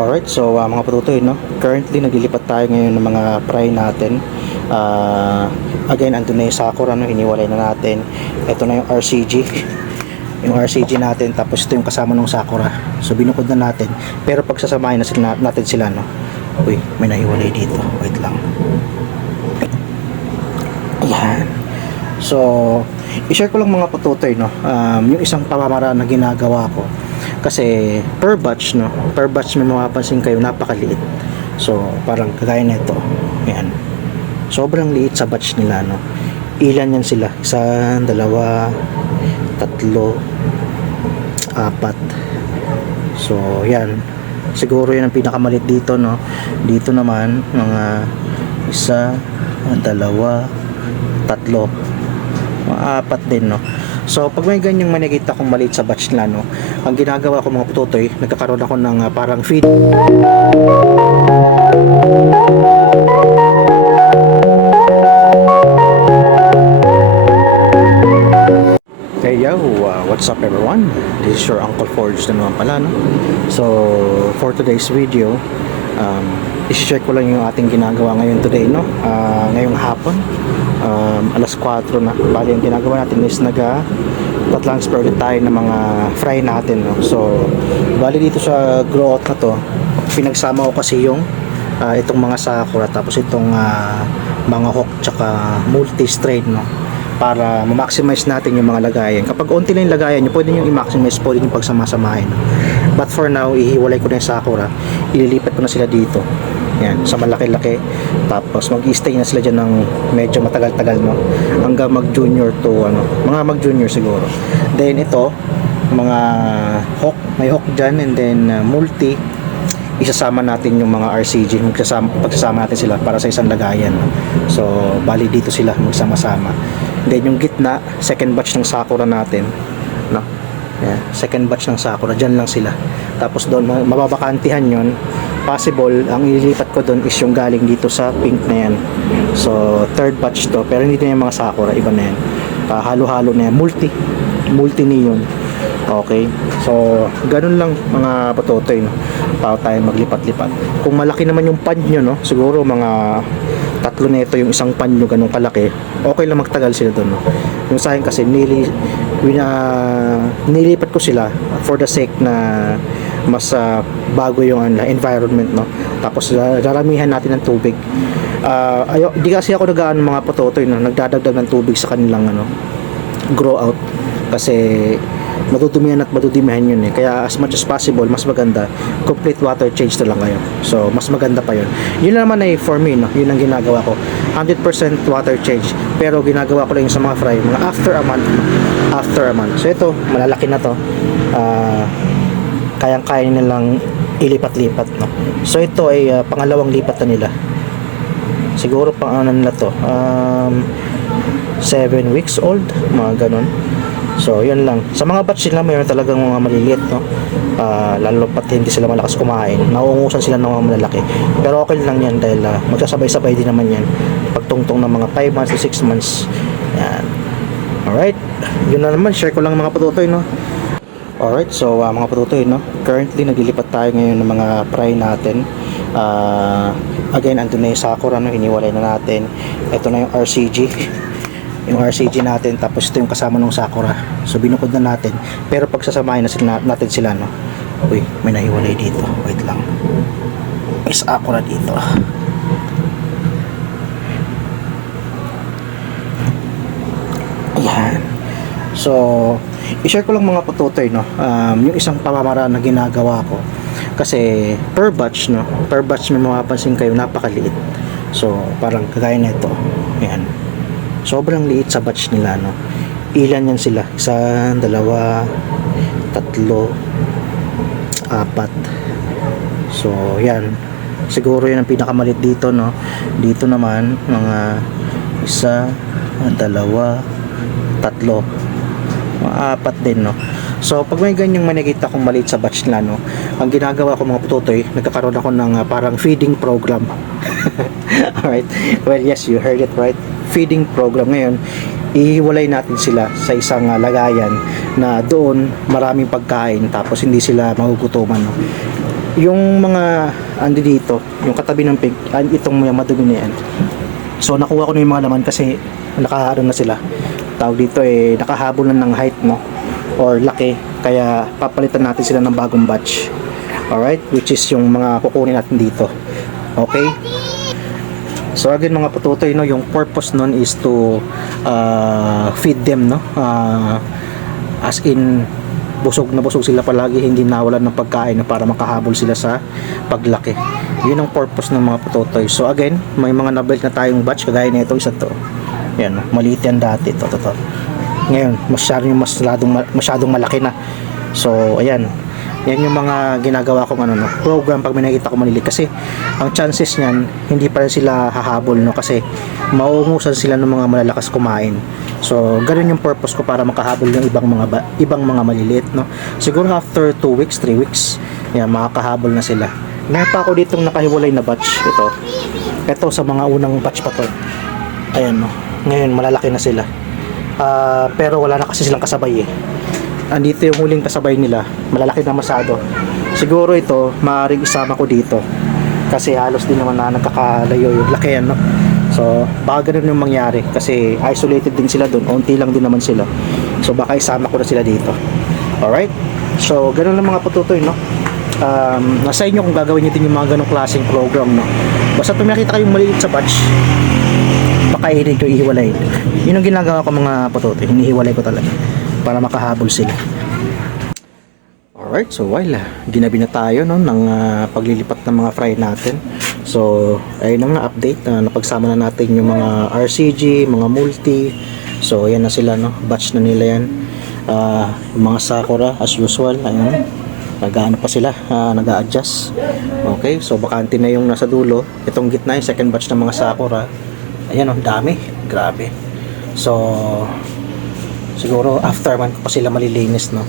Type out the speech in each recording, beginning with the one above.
Alright, so mga patutoy, no? Currently, naglilipat tayo ngayon ng mga fry natin. Again, andun na yung Sakura, no? Hiniwalay na natin. Ito na yung RCG. Yung RCG natin, tapos ito yung kasama ng Sakura. So, binukod na natin. Pero pagsasamahin natin sila, no? Uy, may nahiwalay dito. Wait lang. Ayan. So, i-share ko lang mga patutoy, no? Yung isang pamamaraan na ginagawa ko. Kasi per batch, no? Per batch may mapapansin kayo, napakaliit. So, parang kagaya nito. Ayan. Sobrang liit sa batch nila, no? Ilan yan sila? Isa, dalawa, tatlo, apat. So, yan. Siguro yan ang pinakamalit dito, no? Dito naman, mga isa, dalawa, tatlo, mga apat din, no? So, pag may ganyang manigita kong maliit sa batch nila, no? Ang ginagawa ko mga putotoy, nagkakaroon ako ng parang feed. Hey yo, what's up everyone? This is your Uncle Forge na naman pala, no? So, for today's video, i-check ko lang yung ating ginagawa ngayon today, no? Ngayong hapon, alas 4 na. Bali, ang ginagawa natin is nag-transfer ulit tayo ng mga fry natin, no? So, bali dito sa grow out na to, pinagsama ko kasi yung itong mga Sakura, tapos itong mga Hawk tsaka multi-strain, no? Para ma-maximize natin yung mga lagayan. Kapag unti lang yung lagayan nyo, pwede nyo i-maximize, pwede nyo pagsama-samahin. But for now, ihiwalay ko na yung Sakura, ililipat ko na sila dito. Yan, sa malaki-laki. Tapos mag-i-stay na sila dyan ng medyo matagal-tagal, no? Hanggang mag-junior to, mga mag-junior siguro. Then ito, mga Hawk, may Hawk dyan, and then multi, isasama natin yung mga RCG, pagsasama natin sila para sa isang lagayan. So, bali dito sila magsama-sama. Then yung gitna, second batch ng Sakura natin, no? Yeah, second batch ng Sakura, dyan lang sila. Tapos doon, mababakantihan yon. Possible, ang ililipat ko doon is yung galing dito sa pink na yan. So, third batch to, pero hindi na yung mga Sakura, iba na yan. Halo-halo na yan, multi neon. Okay, so ganun lang mga patotoy, no? Para tayo maglipat-lipat. Kung malaki naman yung pan nyo, no? Siguro mga tatlo na ito yung isang pan nyo, ganun kalaki, okay lang magtagal sila doon, no? Yung sa akin kasi nilipat ko sila for the sake na mas bago yung environment, no? Tapos raramihan natin ng tubig. Di kasi ako nag-aano mga patotoy, no? Nagdadagdag ng tubig sa kanilang grow out, kasi matutumihan at matutumihan yun eh. Kaya as much as possible, mas maganda complete water change na lang kayo. So mas maganda pa yun. Yun naman ay for me, no? Yun ang ginagawa ko, 100% water change. Pero ginagawa ko lang yung sa mga fry, mga after a month. So ito, malalaki na to, kayang-kaya nilang ilipat-lipat, no? So ito ay pangalawang lipat na nila. Siguro pang ano nila to, 7 weeks old, mga ganon. So, yun lang. Sa mga batch nila, mayroon talagang mga maliliit, no? Lalo pat hindi sila malakas kumain. Nauungusan sila ng mga malalaki. Pero okay lang yan dahil magsasabay-sabay din naman yan. Pagtungtong ng mga 5 months to 6 months. Yan. Alright. Yun na naman. Share ko lang mga patutoy, no? Alright. So, mga patutoy, no? Currently, naglilipat tayo ngayon ng mga fry natin. Again, andun na yung Sakura, no? Hiniwalay na natin. Ito na yung RCG. Yung RCG natin, tapos ito yung kasama ng Sakura. So binukod na natin, pero pagsasamahin natin sila, no? Uy, may nahiwalay dito. Wait lang. May Sakura dito. Ayan. So, i-share ko lang mga patutoy, no? Yung isang pamamaraan na ginagawa ko. Kasi per batch, no? Per batch may mapapansin kayo, napakaliit. So, parang kagaya nito. Ayan. Sobrang liit sa batch nila, no? Ilan yan sila? Isa, dalawa, tatlo, apat. So, yan. Siguro yan ang pinakamalit dito, no? Dito naman, mga isa, dalawa, tatlo, mga apat din, no? So, pag may ganyang manigita kong maliit sa batch nila, no? Ang ginagawa ko mga putotoy, nagkakaroon ako ng parang feeding program. Alright? Well, yes, you heard it right. Feeding program. Ngayon, ihiwalay natin sila sa isang lagayan na doon maraming pagkain, tapos hindi sila magugutuman, no? yung mga andi dito, yung katabi ng pig, itong yung madumi na yan. So nakuha ko na yung mga laman kasi nakaharon na sila. Tawag dito nakahabol na ng height no or laki, kaya papalitan natin sila ng bagong batch. Alright, which is yung mga kukunin natin dito. Okay? So again mga patutoy, no, yung purpose nun is to feed them, no? As in busog na busog sila palagi, hindi nawalan ng pagkain, no, para makahabol sila sa paglaki. Yun ang purpose ng mga patutoy. So again, may mga nabalik na tayong batch kagaya nito, isa to. Yan, no? Maliit yan dati to. Ngayon, masyadong malaki na. So ayan, yan yung mga ginagawa kong program pag may nakita ko maliliit, kasi ang chances niyan hindi pa rin sila hahabol, no, kasi mauungusan sila ng mga malalakas kumain. So ganun yung purpose ko, para makahabol yung ibang mga maliliit, no. Siguro after 2 weeks, 3 weeks, yan, makakahabol na sila. Meron pa ako ditong nakahiwalay na batch. Ito sa mga unang batch pa to. Ayan, no. Ngayon malalaki na sila. Pero wala na kasi silang kasabay andito yung huling kasabay nila, malalaki na masado. Siguro ito maaaring isama ko dito kasi halos din naman na nagkakalayo yung laki, no? So baka ganun yung mangyari kasi isolated din sila doon, unti lang din naman sila. So baka isama ko na sila dito. Alright, so ganun lang mga patutoy, no? Nasa inyo kung gagawin nyo din yung mga ganong klaseng program, no? Basta kung nakita kayong maliit sa batch, pakainin ko, ihiwalay. Yun ang ginagawa ko mga patutoy, hinihiwalay ko talaga para makahabol sila. Alright, so while ginabi na tayo, no, ng paglilipat ng mga fry natin. So ayun na nga update, napagsama na natin yung mga RCG, mga multi. So ayan na sila, no, batch na nila yan. Yung mga Sakura as usual, ayun, nag-ano pa sila, nag-a-adjust. Okay, so bakante na yung nasa dulo. Itong gitna yung second batch ng mga Sakura. Ayan, ang dami, grabe. So siguro after man pa sila malilinis, no.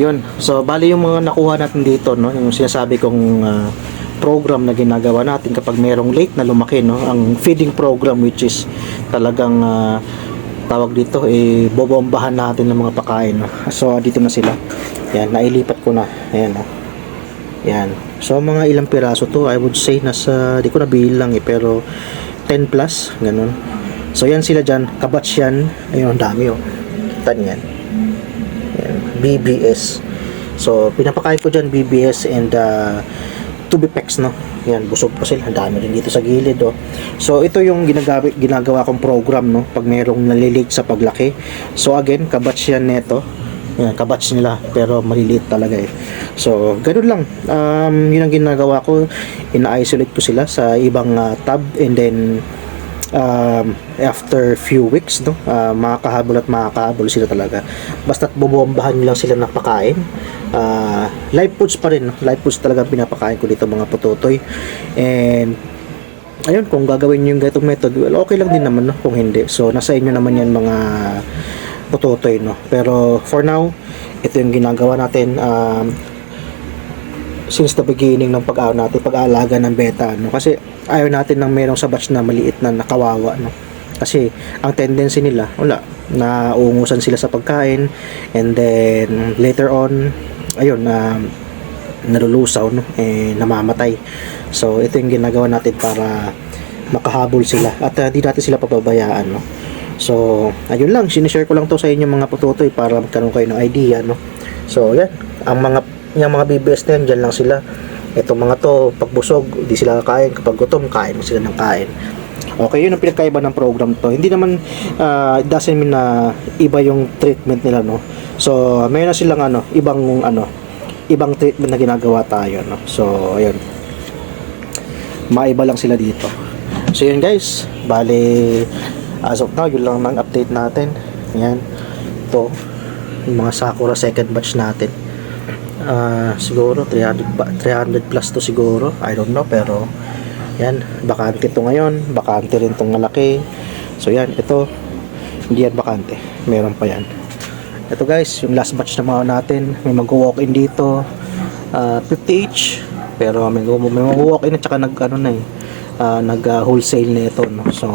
Yun. So bali yung mga nakuha natin dito, no, yung sinasabi kong program na ginagawa natin kapag merong late na lumaki, no, ang feeding program, which is talagang tawag dito bobombahan natin ng mga pagkain, no. So dito na sila. Yan, nailipat ko na. Ayan, no. Yan. So mga ilang piraso to, I would say nasa, di ko na bilang pero 10 plus, ganun. So yan sila dyan, kabatch yan. Ayun, ang dami, yan. Yan, BBS. So pinapakain ko dyan BBS and Tubipex, no. Yan, busog pa sila, ang dami rin dito sa gilid, So ito yung ginagawa kong program, no, pag merong nalilig sa paglaki. So again, kabatch yan neto. Yan, kabatch nila pero maliliit talaga So ganun lang, yun ang ginagawa ko, ina-isolate ko sila sa ibang tab, and then after few weeks, no, makakahabol sila talaga. Basta't bubombahan nyo lang sila ng pakain. Live foods pa rin, no? Live foods talaga pinapakain ko dito mga pututoy. And ayun, kung gagawin nyo yung ganitong method, well, okay lang din naman, no? Kung hindi, so nasa inyo naman yan mga pututoy, no. Pero for now, ito yung ginagawa natin since the beginning ng pag-aalaga ng beta, no, kasi ayaw natin ng merong sa batch na maliit na nakawawa, no, kasi ang tendency nila, wala, naungusan sila sa pagkain, and then later on, ayun, nalulusaw, no, namamatay. So ito yung ginagawa natin para makahabol sila at di natin sila pababayaan, no. So ayun lang, sinishare ko lang to sa inyo mga pututoy para magkaroon kayo ng idea, no. So yan, yung mga BBS na yan, dyan lang sila. Itong mga to, pag busog, di sila kakain. Kapag gutom, kain mo sila ng kain. Okay, yun ang pinagkaiba ng program to. Hindi naman, it doesn't mean na iba yung treatment nila, no. So mayroon na silang ibang treatment na ginagawa tayo, no. So ayun, maiba lang sila dito. So yun guys, bali as of now, yun lang ang update natin. Yan, ito yung mga Sakura second batch natin. Siguro 300 plus to siguro, I don't know, pero yan, bakante to ngayon, bakante rin tong malaki. So yan, ito hindi yan bakante, meron pa yan. Ito guys, yung last batch na mga natin, may mag-walk-in dito, 50 each, pero may mag-walk-in at saka nag-wholesale na ito, no? So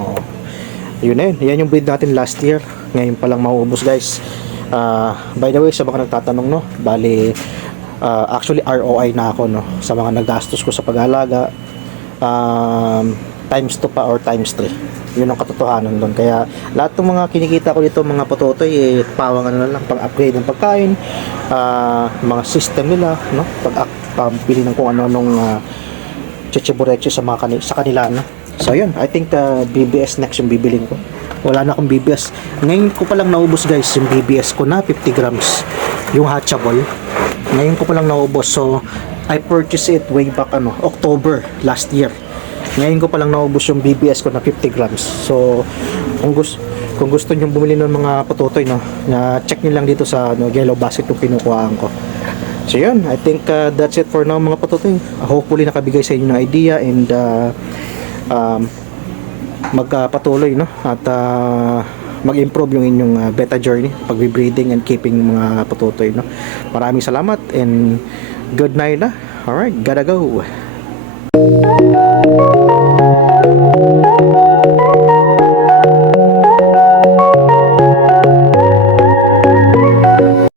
yun na yun, yan yung breed natin last year, ngayon palang mauubos guys. By the way, sa mga nagtatanong, no, bali Actually ROI na ako, no, sa mga nagastos ko sa pag-alaga. Times 2 pa or times 3, yun ang katotohanan doon. Kaya lahat ng mga kinikita ko dito mga pototoy, pawang ano na lang, pang upgrade ng pagkain, mga system nila, no, pili ng kung ano nung chichibureche sa sa kanila, no. So yun, I think BBS next yung bibilin ko. Wala na akong BBS ngayon, ko palang naubos guys yung BBS ko na 50 grams, yung hatchable. Ngayon ko palang naubos. So I purchased it way back October last year. Ngayon ko palang naubos yung BBS ko na 50 grams. So kung gusto niyo bumili ng mga pototoy, no, na check niyo lang dito sa yellow basket yung kinukuhaan ko. So yun, I think that's it for now mga pototoy. Hopefully nakabigay sa inyo ng idea and magpatuloy, no, at mag-improve yung inyong beta journey, pag-breeding and keeping mga pototoy, no. Maraming salamat and good night na. Alright, gotta go.